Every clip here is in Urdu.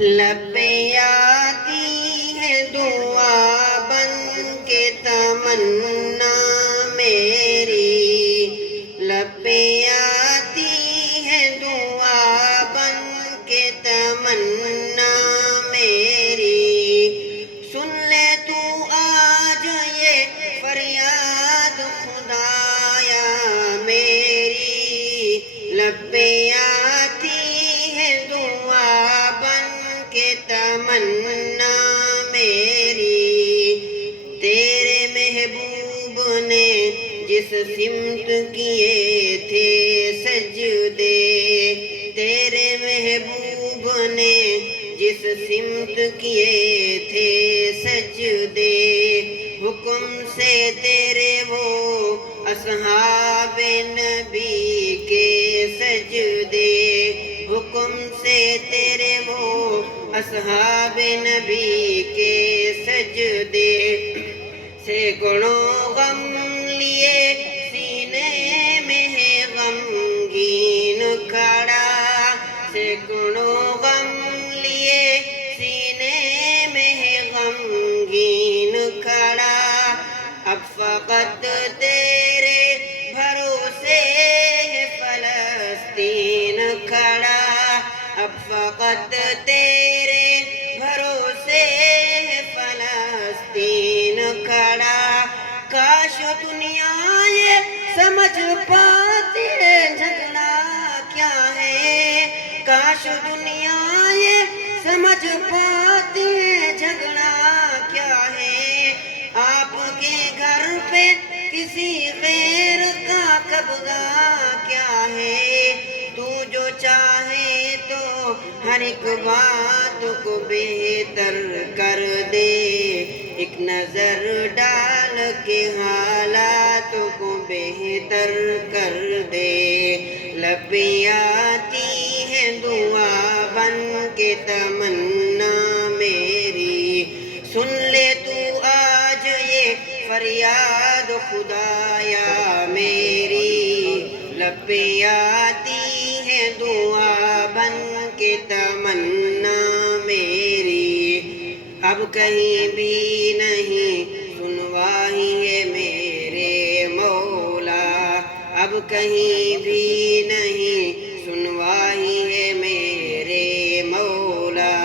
لب پہ آتی ہے دعا بن کے تمنا میری، لب پہ آتی ہے دعا بن کے تمنا میری، سن لے تو آج یہ فریاد خدایا میری، لب پہ آتی ہے دعا بن کے تمنا میری، تیرے محبوب نے جس سمت کیے تھے سجدے، تیرے محبوب نے جس سمت کیے تھے سجدے، حکم سے تیرے وہ اصحاب نبی کے سجدے، حکم سے تیرے وہ اصحاب نبی کے سجدے، سینکڑوں غم لیے سینے میں ہے غمگین کھڑا، سینکڑوں غم لیے سینے میں ہے غمگین کھڑا، اب فقط تیرے بھروسے ہے فلسطین کھڑا، اب فقط تیرے بھروسے ہے فلسطین کھڑا، کاش دنیا یہ سمجھ پاتی جھگڑا کیا ہے، کاش دنیا یہ سمجھ پاتی جھگڑا کیا ہے، آپ کے گھر پہ کسی غیر کا قبضہ کیا ہے، تو جو چاہے تو ہر ایک بات کو بہتر کر دے، ایک نظر ڈال کے حالات کو بہتر کر دے، لب پہ آتی ہے دعا بن کے تمنا میری، سن لے تو آج یہ فریاد خدایا میری، لب پہ آتی ہے دعا بن کے تمنا میری، اب کہیں بھی نہیں سنوائی ہے میرے مولا، اب کہیں بھی نہیں سنوائی ہے میرے مولا،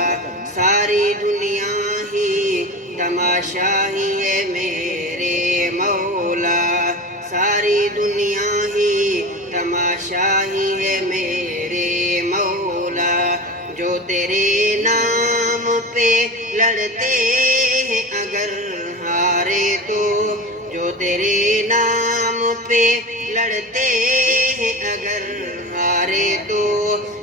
ساری دنیا ہی تماشا ہی ہے میرے مولا، ساری دنیا ہی تماشا ہی ہے میرے مولا، جو تیرے نام پہ لڑتے ہیں اگر ہارے تو، جو تیرے نام پہ لڑتے ہیں اگر ہارے تو،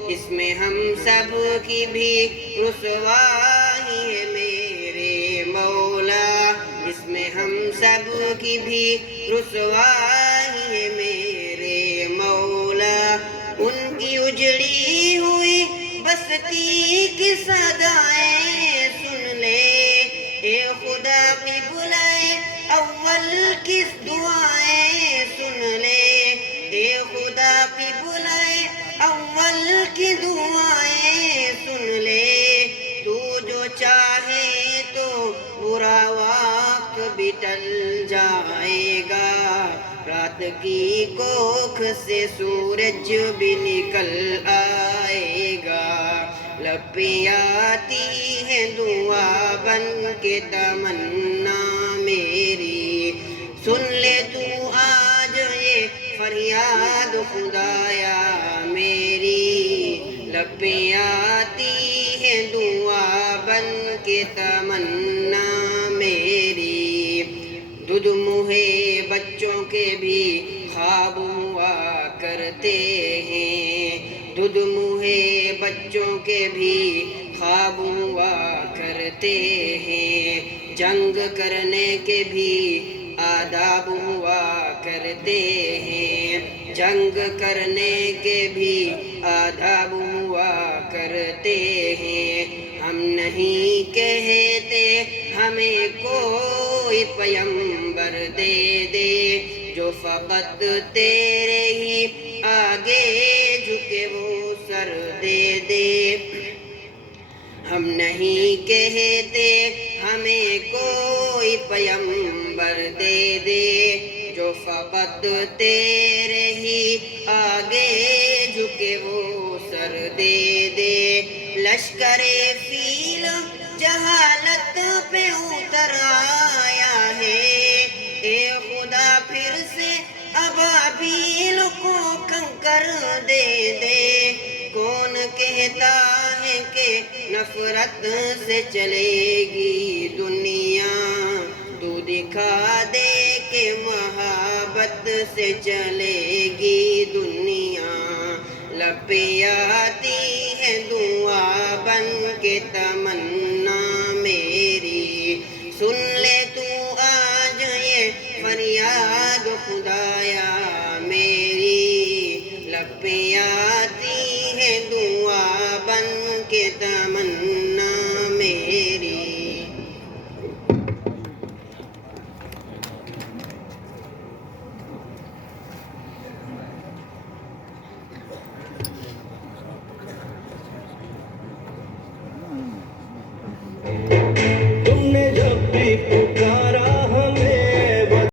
اس میں ہم سب کی بھی رسوائی ہے میرے مولا، اس میں ہم سب کی بھی رسوائی ہے میرے مولا، ان کی اجڑی ہوئی بستی کی صدائیں سن لے، اے خدا کی بلائے اول کی دعائیں سن لے، اے خدا کی بلائے اول کی دعائیں سن لے، تو جو چاہے تو برا وقت بھی ٹل جائے گا، رات کی کوکھ سے سورج بھی نکل آئے گا، لب پہ آتی ہے دعا بن کے تمنا میری، سن لے تو آج یہ فریاد خدایا میری، لب پہ آتی ہے دعا بن کے تمنا میری، دودھ منہے بچوں کے بھی خواب ہوا کرتے ہیں، دودھ منہے بچوں کے بھی خواب ہوا کرتے ہیں، جنگ کرنے کے بھی آداب ہوا کرتے ہیں، جنگ کرنے کے بھی آداب ہوا کرتے ہیں، ہم نہیں کہتے ہمیں کوئی پیمبر دے دے، جو فقط تیرے ہی آگے جھکے وہ سر دے دے، ہم نہیں کہتے ہمیں کوئی پیمبر دے دے، جو فقط تیرے ہی آگے جھکے وہ سر دے دے۔ لشکر فیل جہالت پہ اتر آیا ہے، اے خدا پھر سے ابابیل کو کنکر دے دے۔ کون کہتا ہے کہ نفرت سے چلے گی دنیا، تو دکھا دے کہ محبت سے چلے گی دنیا۔ لب پہ آتی ہے دعا بن کے تمنا میری، سن لے تو آج یہ فریاد خدایا میری۔ لب پہ آتی ہے دعا بن کے تمنا میری۔